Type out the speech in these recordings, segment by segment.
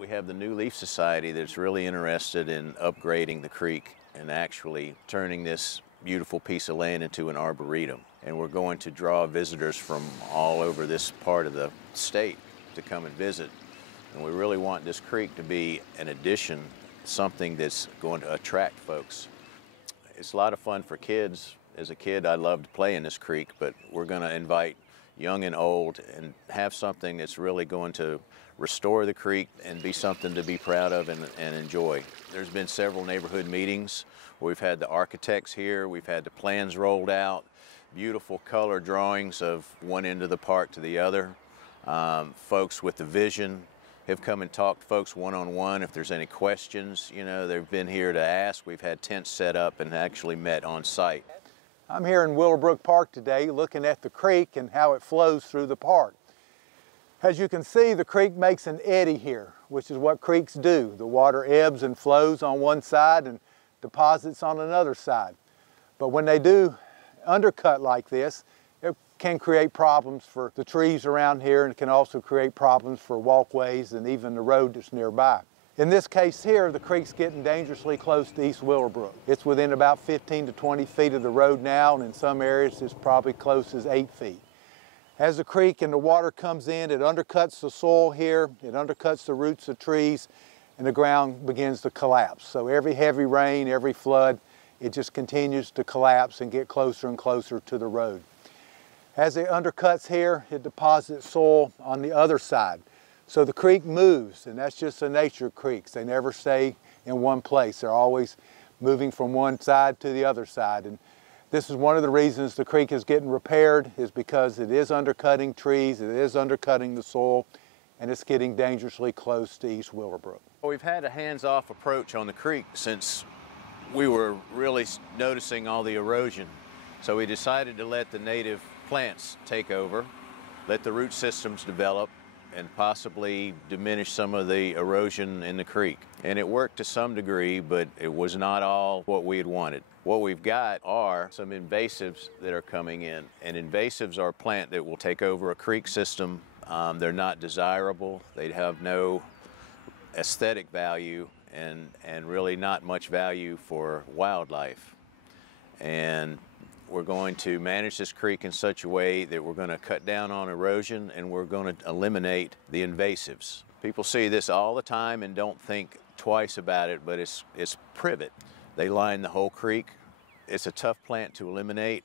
We have the New Leaf Society that's really interested in upgrading the creek and actually turning this beautiful piece of land into an arboretum. And we're going to draw visitors from all over this part of the state to come and visit. And we really want this creek to be an addition, something that's going to attract folks. It's a lot of fun for kids. As a kid, I loved to play in this creek, but we're going to invite young and old and have something that's really going to restore the creek and be something to be proud of and enjoy. There's been several neighborhood meetings. We've had the architects here, we've had the plans rolled out, beautiful color drawings of one end of the park to the other. Folks with the vision have come and talked to folks one-on-one. If there's any questions, you know, they've been here to ask. We've had tents set up and actually met on site. I'm here in Willowbrook Park today looking at the creek and how it flows through the park. As you can see, the creek makes an eddy here, which is what creeks do. The water ebbs and flows on one side and deposits on another side. But when they do undercut like this, it can create problems for the trees around here, and it can also create problems for walkways and even the road that's nearby. In this case here, the creek's getting dangerously close to East Willowbrook. It's within about 15 to 20 feet of the road now, and in some areas it's probably close as 8 feet. As the creek and the water comes in, it undercuts the soil here, it undercuts the roots of trees, and the ground begins to collapse. So every heavy rain, every flood, it just continues to collapse and get closer and closer to the road. As it undercuts here, it deposits soil on the other side. So the creek moves, and that's just the nature of creeks. They never stay in one place. They're always moving from one side to the other side. And this is one of the reasons the creek is getting repaired, is because it is undercutting trees, it is undercutting the soil, and it's getting dangerously close to East Willowbrook. We've had a hands-off approach on the creek since we were really noticing all the erosion. So we decided to let the native plants take over, let the root systems develop, and possibly diminish some of the erosion in the creek. And it worked to some degree, but it was not all what we had wanted. What we've got are some invasives that are coming in, and invasives are a plant that will take over a creek system. They're not desirable, they have no aesthetic value, and really not much value for wildlife. And we're going to manage this creek in such a way that we're going to cut down on erosion, and we're going to eliminate the invasives. People see this all the time and don't think twice about it, but it's privet. They line the whole creek. It's a tough plant to eliminate.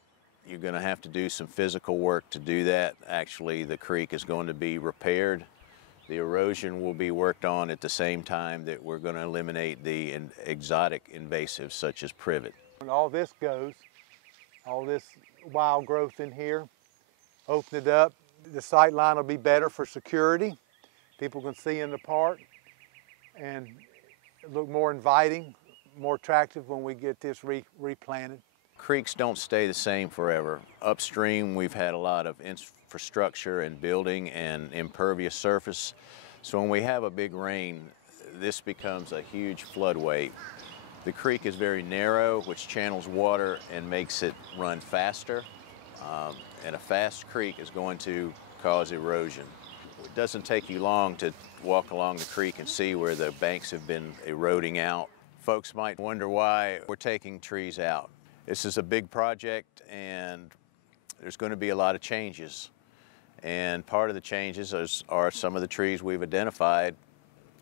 You're going to have to do some physical work to do that. Actually, the creek is going to be repaired. The erosion will be worked on at the same time that we're going to eliminate the exotic invasives such as privet. When all this goes, all this wild growth in here, open it up. The sight line will be better for security. People can see in the park and look more inviting, more attractive when we get this replanted. Creeks don't stay the same forever. Upstream, we've had a lot of infrastructure and building and impervious surface. So when we have a big rain, this becomes a huge floodway. The creek is very narrow, which channels water and makes it run faster. And a fast creek is going to cause erosion. It doesn't take you long to walk along the creek and see where the banks have been eroding out. Folks might wonder why we're taking trees out. This is a big project, and there's going to be a lot of changes. And part of the changes are some of the trees we've identified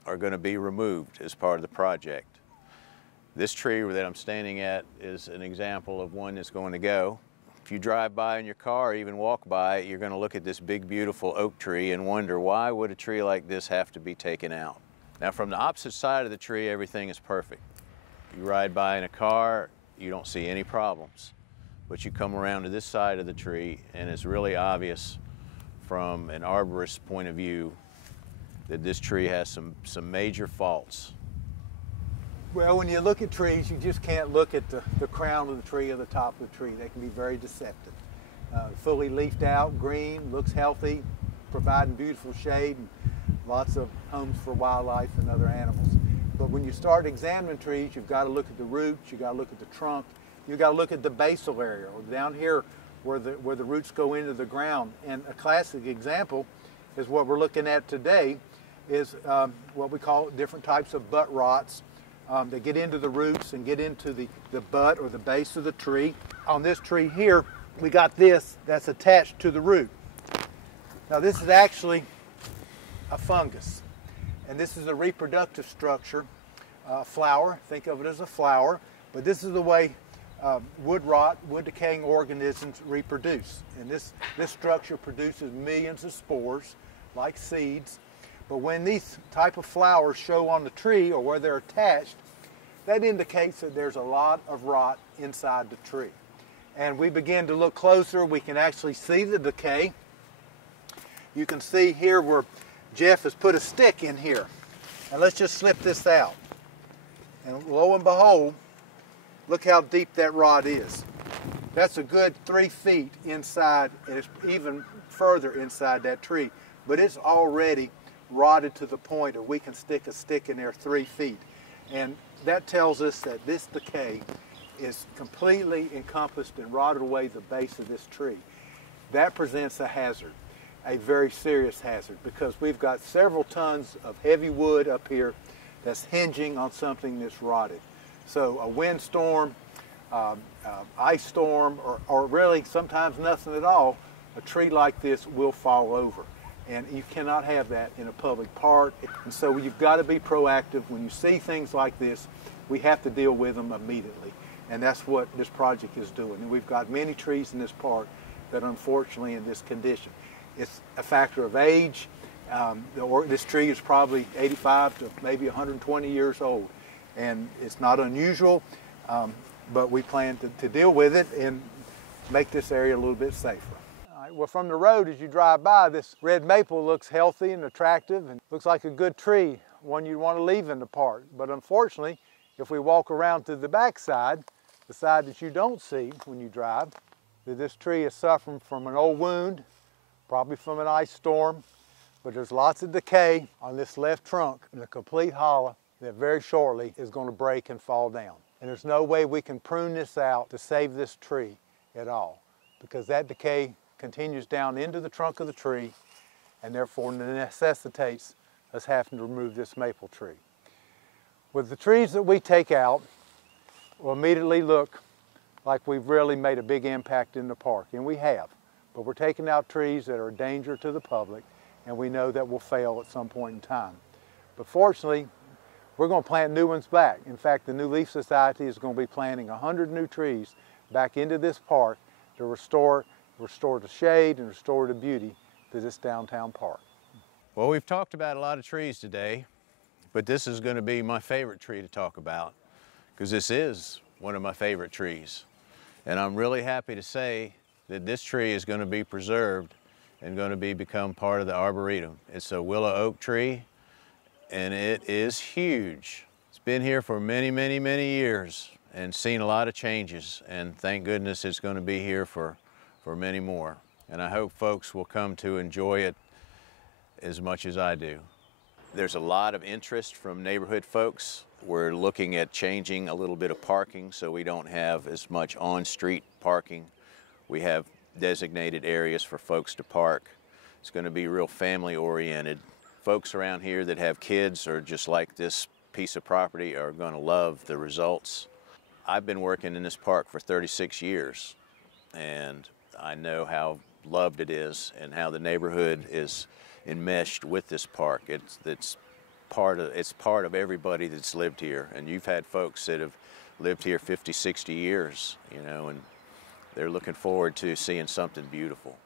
are going to be removed as part of the project. This tree that I'm standing at is an example of one that's going to go. If you drive by in your car or even walk by, you're going to look at this big, beautiful oak tree and wonder, why would a tree like this have to be taken out? Now, from the opposite side of the tree, everything is perfect. You ride by in a car, you don't see any problems. But you come around to this side of the tree, and it's really obvious from an arborist's point of view that this tree has some major faults. Well, when you look at trees, you just can't look at the crown of the tree or the top of the tree. They can be very deceptive. Fully leafed out, green, looks healthy, providing beautiful shade and lots of homes for wildlife and other animals. But when you start examining trees, you've got to look at the roots, you've got to look at the trunk, you've got to look at the basal area, or down here where the roots go into the ground. And a classic example is what we're looking at today. is what we call different types of butt rots that get into the roots and get into the butt or the base of the tree. On this tree here, we got this that's attached to the root. Now this is actually a fungus, and this is a reproductive structure, flower. Think of it as a flower, but this is the way wood rot, wood decaying organisms reproduce. And this structure produces millions of spores, like seeds. But when these type of flowers show on the tree or where they're attached, that indicates that there's a lot of rot inside the tree. And we begin to look closer, we can actually see the decay. You can see here where Jeff has put a stick in here. And let's just slip this out. And lo and behold, look how deep that rot is. That's a good 3 feet inside, and it's even further inside that tree. But it's already rotted to the point that we can stick a stick in there 3 feet. And that tells us that this decay is completely encompassed and rotted away the base of this tree. That presents a hazard, a very serious hazard, because we've got several tons of heavy wood up here that's hinging on something that's rotted. So a windstorm, ice storm, or really sometimes nothing at all, a tree like this will fall over. And you cannot have that in a public park. And so you've got to be proactive. When you see things like this, we have to deal with them immediately. And that's what this project is doing. And we've got many trees in this park that are unfortunately in this condition. It's a factor of age. This tree is probably 85 to maybe 120 years old. And it's not unusual, but we plan to deal with it and make this area a little bit safer. All right, well, from the road as you drive by, this red maple looks healthy and attractive and looks like a good tree, one you'd want to leave in the park. But unfortunately, if we walk around to the back side, the side that you don't see when you drive, that this tree is suffering from an old wound, probably from an ice storm, but there's lots of decay on this left trunk and a complete hollow that very shortly is going to break and fall down. And there's no way we can prune this out to save this tree at all, because that decay continues down into the trunk of the tree and therefore necessitates us having to remove this maple tree. With the trees that we take out, we'll immediately look like we've really made a big impact in the park, and we have. But we're taking out trees that are a danger to the public, and we know that will fail at some point in time. But fortunately, we're going to plant new ones back. In fact, the New Leaf Society is going to be planting 100 new trees back into this park to restore the shade and restore the beauty to this downtown park. Well, we've talked about a lot of trees today, but this is going to be my favorite tree to talk about, because this is one of my favorite trees. And I'm really happy to say that this tree is going to be preserved and going to become part of the Arboretum. It's a willow oak tree, and it is huge. It's been here for many, many, many years and seen a lot of changes, and thank goodness it's going to be here for many more. And I hope folks will come to enjoy it as much as I do. There's a lot of interest from neighborhood folks. We're looking at changing a little bit of parking so we don't have as much on-street parking. We have designated areas for folks to park. It's going to be real family-oriented. Folks around here that have kids or just like this piece of property are going to love the results. I've been working in this park for 36 years, and I know how loved it is and how the neighborhood is enmeshed with this park. It's part of everybody that's lived here, and you've had folks that have lived here 50, 60 years, you know, and they're looking forward to seeing something beautiful.